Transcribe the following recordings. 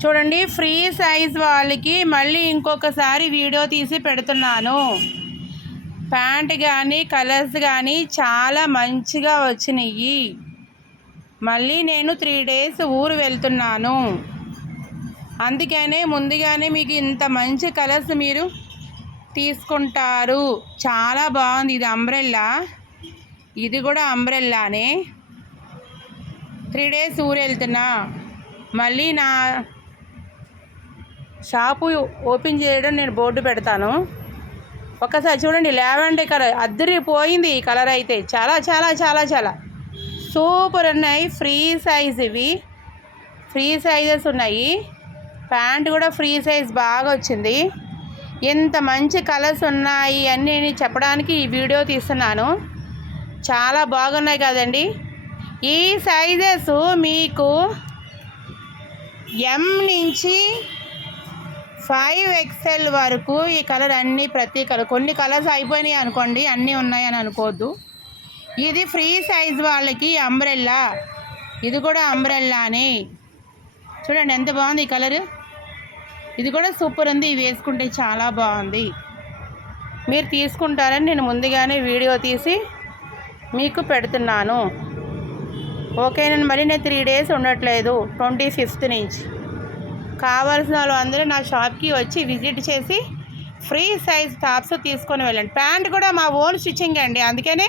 చూడండి, free size వాళ్ళకి మళ్ళీ ఇంకొకసారి వీడియో తీసి పెడుతున్నాను. ప్యాంట్ కానీ కలర్స్ కానీ చాలా మంచిగా వచ్చినాయి. మళ్ళీ నేను 3 days ఊరు వెళ్తున్నాను. అందుకనే ముందుగానే మీకు ఇంత మంచి కలర్స్ మీరు తీసుకుంటారు. చాలా బాగుంది. ఇది అంబ్రెల్లా, ఇది కూడా అంబ్రెల్లానే. 3 days ఊరు వెళ్తున్నా. మళ్ళీ నా షాపు ఓపెన్ చేయడం నేను బోర్డు పెడతాను. ఒకసారి చూడండి, లావెండర్ కలర్ అద్దరిపోయింది. ఈ కలర్ అయితే చాలా చాలా చాలా చాలా సూపర్ ఉన్నాయి. ఫ్రీ సైజ్, ఇవి ఫ్రీ సైజెస్ ఉన్నాయి. ప్యాంట్ కూడా ఫ్రీ సైజ్ బాగా వచ్చింది. ఎంత మంచి కలర్స్ ఉన్నాయి అని నేను చెప్పడానికి ఈ వీడియో తీస్తున్నాను. చాలా బాగున్నాయి కదండి. ఈ సైజెస్ మీకు M నుంచి 5XL వరకు ఈ కలర్ అన్నీ, ప్రతి కలర్. కొన్ని కలర్స్ అయిపోయినాయి అనుకోండి, అన్నీ ఉన్నాయని అనుకోవద్దు. ఇది ఫ్రీ సైజ్ వాళ్ళకి అంబ్రెల్లా, ఇది కూడా అంబ్రెల్లానే. చూడండి ఎంత బాగుంది ఈ కలర్. ఇది కూడా సూపర్ ఉంది. ఇవి వేసుకుంటే చాలా బాగుంది. మీరు తీసుకుంటారని నేను ముందుగానే వీడియో తీసి మీకు పెడుతున్నాను. ఓకేనండి. మరి నేను 3 days ఉండట్లేదు, 25th నుంచి. కావాల్సిన వాళ్ళు అందరూ నా షాప్కి వచ్చి విజిట్ చేసి ఫ్రీ సైజ్ టాప్స్ తీసుకొని వెళ్ళండి. ప్యాంట్ కూడా మా ఓన్ స్టిచ్చింగ్ అండి, అందుకనే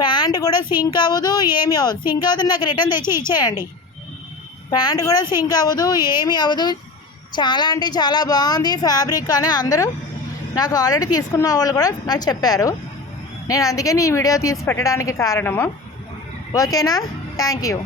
ప్యాంట్ కూడా సింక్ అవ్వదు, ఏమీ అవ్వదు. సింక్ అవుతుంది, నాకు రిటర్న్ తెచ్చి ఇచ్చేయండి. ప్యాంట్ కూడా సింక్ అవ్వదు, ఏమీ అవ్వదు. చాలా అంటే చాలా బాగుంది ఫ్యాబ్రిక్ అని అందరూ నాకు ఆల్రెడీ తీసుకున్న వాళ్ళు కూడా నాకు చెప్పారు. నేను అందుకని ఈ వీడియో తీసి పెట్టడానికి కారణము. ఓకేనా? Thank you.